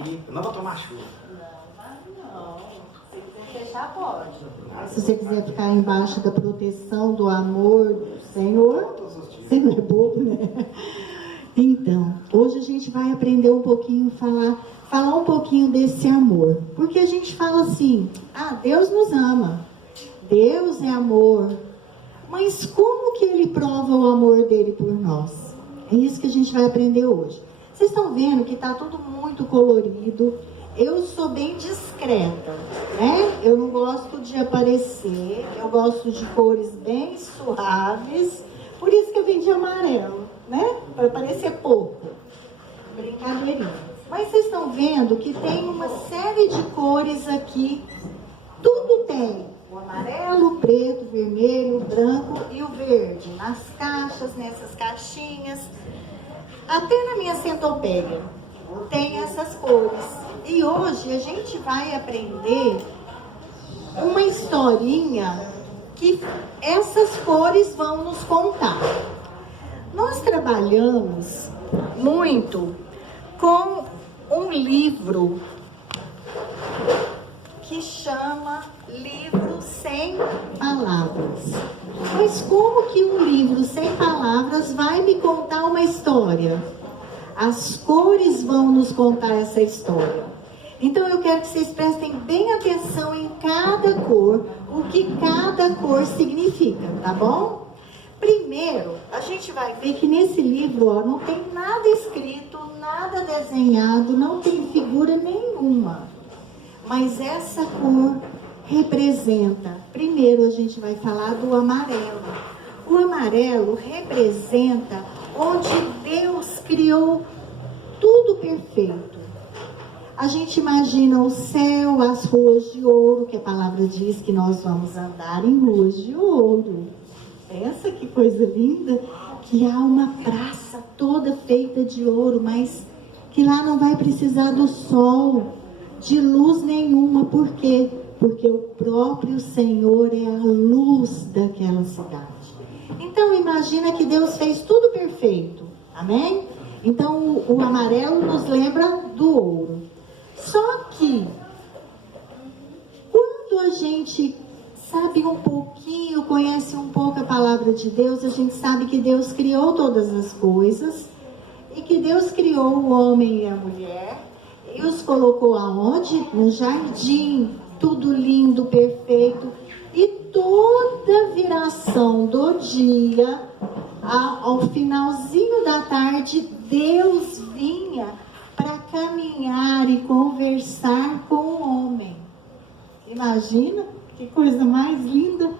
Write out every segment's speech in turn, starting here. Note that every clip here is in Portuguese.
dormir, eu não vou tomar chuva. Não. Se quiser fechar, pode. Se você quiser ficar embaixo da proteção, do amor do Senhor, você não é bobo, né? Então, hoje a gente vai aprender um pouquinho, falar um pouquinho desse amor. Porque a gente fala assim, Deus nos ama, Deus é amor. Mas como que Ele prova o amor dele por nós? É isso que a gente vai aprender hoje. Vocês estão vendo que está tudo muito colorido. Eu sou bem discreta, né? Eu não gosto de aparecer, eu gosto de cores bem suaves. Por isso que eu vim de amarelo, né? Para parecer pouco. Brincadeirinha. Mas vocês estão vendo que tem uma série de cores aqui. Tudo tem. O amarelo, o preto, o vermelho, o branco e o verde. Nas caixas, nessas caixinhas. Até na minha centopeia tem essas cores. E hoje a gente vai aprender uma historinha que essas cores vão nos contar. Nós trabalhamos muito com um livro que chama Livro Sem Palavras. Mas como que um livro sem palavras vai me contar uma história? As cores vão nos contar essa história. Então eu quero que vocês prestem bem atenção em cada cor, o que cada cor significa, tá bom? Primeiro, a gente vai ver que nesse livro, não tem nada escrito, nada desenhado, não tem figura nenhuma. Mas essa cor representa, primeiro a gente vai falar do amarelo. O amarelo representa onde Deus criou tudo perfeito. A gente imagina o céu, as ruas de ouro, que a palavra diz que nós vamos andar em ruas de ouro. Pensa que coisa linda, que há uma praça toda feita de ouro, mas que lá não vai precisar do sol, de luz nenhuma. Por quê? Porque o próprio Senhor é a luz daquela cidade. Então imagina que Deus fez tudo perfeito, amém? Então o amarelo nos lembra do ouro. Só que quando a gente sabe um pouquinho, conhece um pouco a palavra de Deus, a gente sabe que Deus criou todas as coisas e que Deus criou o homem e a mulher e os colocou aonde? No jardim, tudo lindo, perfeito. E toda viração do dia, ao finalzinho da tarde, Deus vinha para caminhar e conversar com o homem. Imagina que coisa mais linda.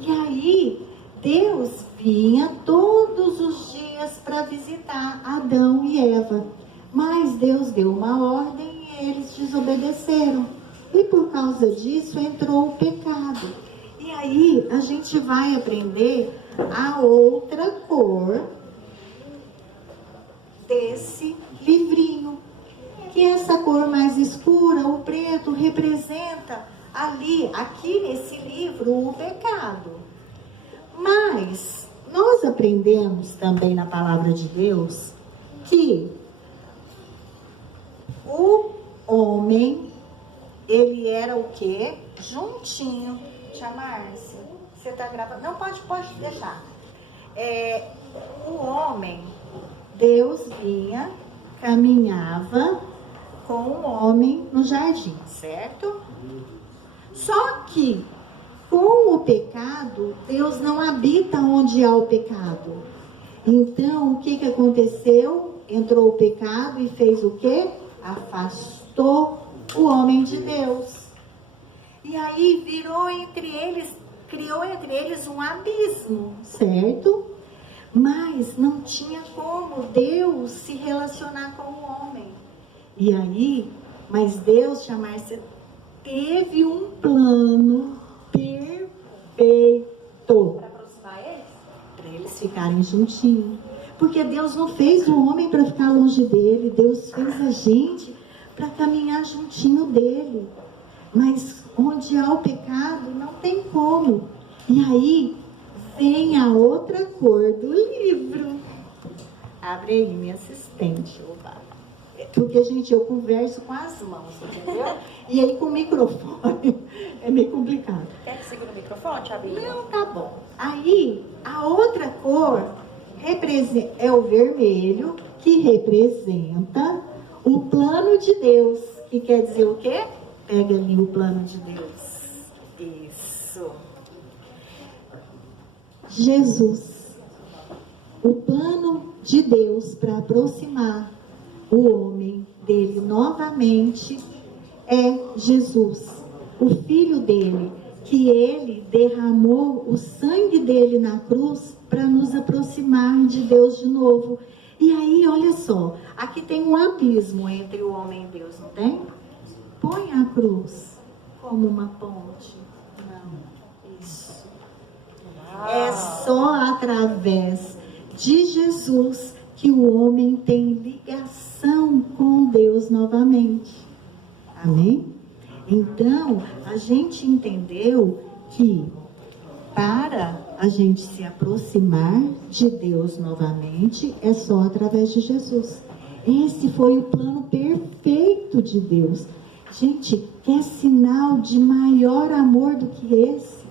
E aí, Deus vinha todos os dias para visitar Adão e Eva. Mas Deus deu uma ordem e eles desobedeceram. E por causa disso entrou o pecado. E aí a gente vai aprender a outra cor desse livrinho. Que essa cor mais escura, o preto, representa aqui nesse livro, o pecado. Mas nós aprendemos também na palavra de Deus que o homem, ele era o quê? Juntinho. Tia Márcia, você está gravando? Não, pode deixar. O homem, Deus vinha, caminhava com o homem no jardim, certo? Só que com o pecado, Deus não habita onde há o pecado. Então, o que aconteceu? Entrou o pecado e fez o quê? Afastou o homem de Deus. E aí criou entre eles um abismo, certo? Mas não tinha como Deus se relacionar com o homem. E aí, mas Deus, Márcia, teve um plano perfeito. Para aproximar eles? Para eles ficarem juntinhos. Porque Deus não fez o homem para ficar longe dele. Deus fez a gente para caminhar juntinho dele. Mas onde há o pecado, não tem como. E aí, vem a outra cor do livro. Abre aí, minha assistente. Oba. Porque, gente, eu converso com as mãos, entendeu? E aí com o microfone é meio complicado. Quer que segure o microfone, Tiabinha? Não, tá bom. Aí, a outra cor é o vermelho, que representa o plano de Deus. Que quer dizer o quê? Pega ali o plano de Deus. Isso. Jesus. O plano de Deus para aproximar o homem dele novamente é Jesus, o Filho dele, que ele derramou o sangue dele na cruz para nos aproximar de Deus de novo. E aí, olha só, aqui tem um abismo entre o homem e Deus, não tem? Põe a cruz como uma ponte. Não, isso. É só através de Jesus que o homem tem ligação com Deus novamente. Amém? Então, a gente entendeu que para a gente se aproximar de Deus novamente, é só através de Jesus. Esse foi o plano perfeito de Deus. Gente, quer sinal de maior amor do que esse?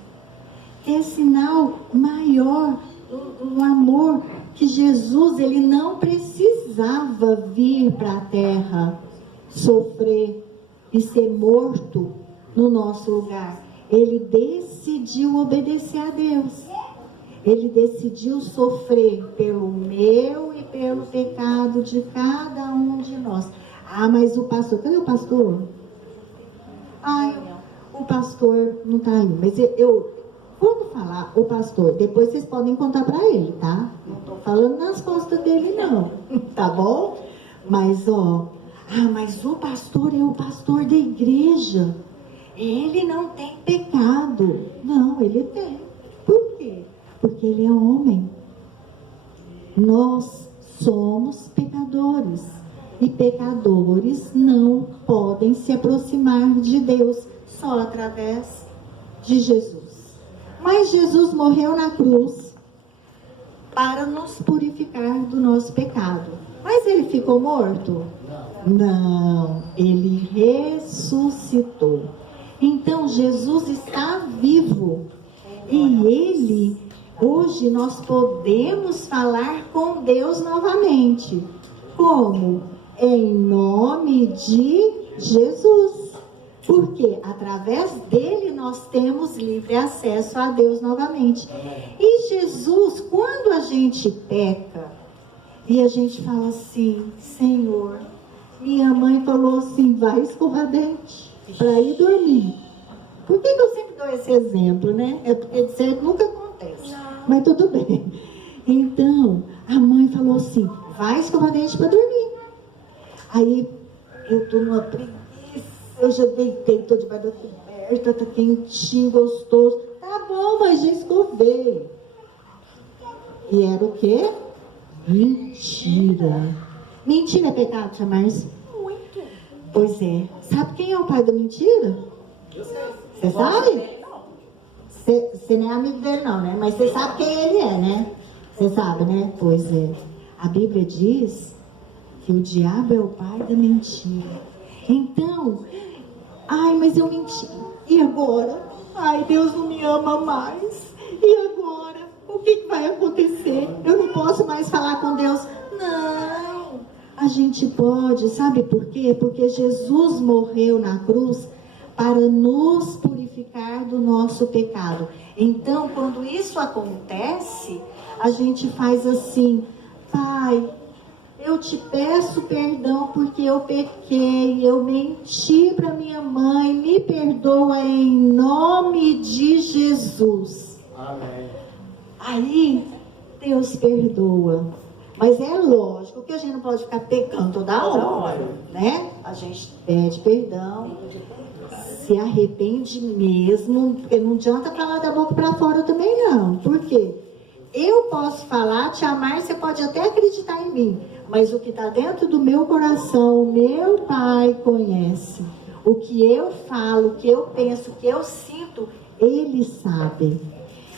Quer sinal maior do amor que Jesus, ele não precisava vir para a terra, sofrer e ser morto no nosso lugar. Ele decidiu obedecer a Deus. Ele decidiu sofrer pelo meu e pelo pecado de cada um de nós. Ah, mas o pastor, cadê o pastor? Ai, o pastor não está aí, mas vamos falar, o pastor, depois vocês podem contar para ele, tá? Não estou falando nas costas dele não, tá bom? Mas mas o pastor é o pastor da igreja, ele não tem pecado. Não, ele tem. Por quê? Porque ele é homem. Nós somos pecadores. E pecadores não podem se aproximar de Deus só através de Jesus. Mas Jesus morreu na cruz para nos purificar do nosso pecado. Mas ele ficou morto? Não, ele ressuscitou. Então Jesus está vivo. E ele, hoje nós podemos falar com Deus novamente. Como? Em nome de Jesus. Porque através dele nós temos livre acesso a Deus novamente. E Jesus, quando a gente peca e a gente fala assim: Senhor, minha mãe falou assim, vai escovar dente para ir dormir. Por que eu sempre dou esse exemplo, né? É porque de certo nunca acontece. Mas tudo bem. Então, a mãe falou assim, vai escovar dente para dormir. Aí, eu tô numa preguiça, eu já deitei, tô debaixo da coberta, tá quentinho, gostoso. Tá bom, mas já escovei. E era o quê? Mentira. Mentira é pecado, Tia Márcia? Muito. Pois é. Sabe quem é o pai da mentira? Você sabe? Você não é amigo dele não, né? Mas você sabe quem ele é, né? Você sabe, né? Pois é. A Bíblia diz que o diabo é o pai da mentira. Então, ai, mas eu menti. E agora? Ai, Deus não me ama mais. E agora? O que vai acontecer? Eu não posso mais falar com Deus. Não. A gente pode, sabe por quê? Porque Jesus morreu na cruz para nos purificar do nosso pecado. Então, quando isso acontece, a gente faz assim: Pai, eu te peço perdão porque eu pequei, eu menti para minha mãe, me perdoa em nome de Jesus. Amém. Aí, Deus perdoa. Mas é lógico que a gente não pode ficar pecando toda hora, né? A gente pede perdão, se arrepende mesmo, porque não adianta falar da boca para fora também não. Por quê? Eu posso falar, te amar, você pode até acreditar em mim, mas o que está dentro do meu coração, o meu Pai conhece. O que eu falo, o que eu penso, o que eu sinto, Ele sabe.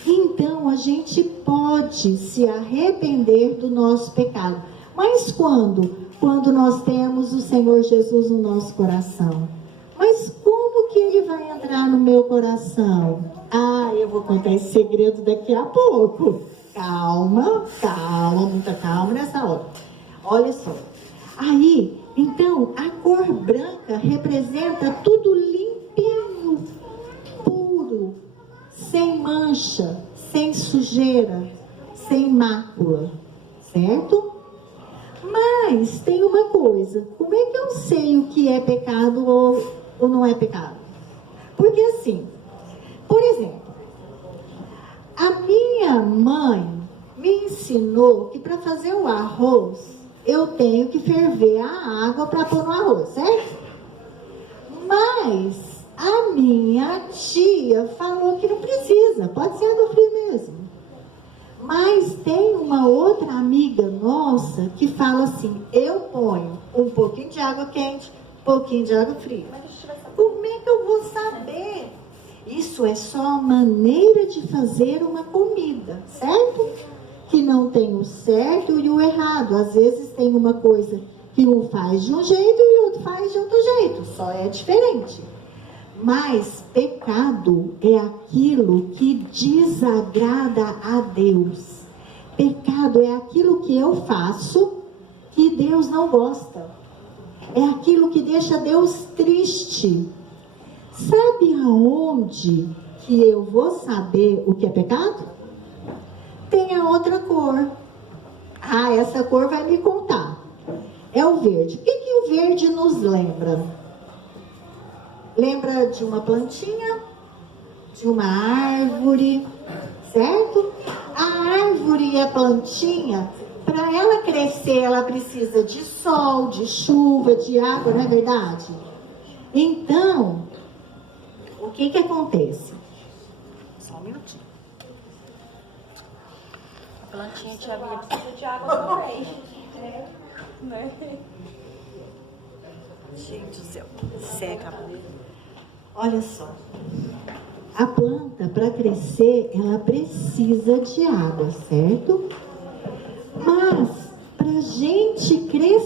Então, a gente pode se arrepender do nosso pecado. Mas quando? quando nós temos o Senhor Jesus no nosso coração. Mas como que ele vai entrar no meu coração? Ah, eu vou contar esse segredo daqui a pouco. Calma, muita calma nessa hora. Olha só. Aí, então, a cor branca representa tudo limpinho, puro, sem mancha, sem sujeira, sem mácula, certo? Mas tem uma coisa, como é que eu sei o que é pecado ou não é pecado? Porque assim, por exemplo, a minha mãe me ensinou que para fazer o arroz, eu tenho que ferver a água para pôr no arroz, certo? Mas a minha tia falou que não precisa, pode ser água fria mesmo. Mas tem uma outra amiga nossa que fala assim, eu ponho um pouquinho de água quente, um pouquinho de água fria. Como é que eu vou saber? Isso é só a maneira de fazer uma comida, certo? Que não tem o certo e o errado. Às vezes tem uma coisa que um faz de um jeito e o outro faz de outro jeito, só é diferente. Mas pecado é aquilo que desagrada a Deus. Pecado é aquilo que eu faço que Deus não gosta. É aquilo que deixa Deus triste. Sabe aonde que eu vou saber o que é pecado? Tem a outra cor. Ah, essa cor vai me contar. É o verde. O que o verde nos lembra? Lembra de uma plantinha, de uma árvore, certo? A árvore e a plantinha, para ela crescer, ela precisa de sol, de chuva, de água, não é verdade? Então, o que acontece? Só um minutinho. A plantinha de abelha precisa de água também. Né? Gente do céu, seca. Olha só, a planta para crescer, ela precisa de água, certo? Mas para a gente crescer,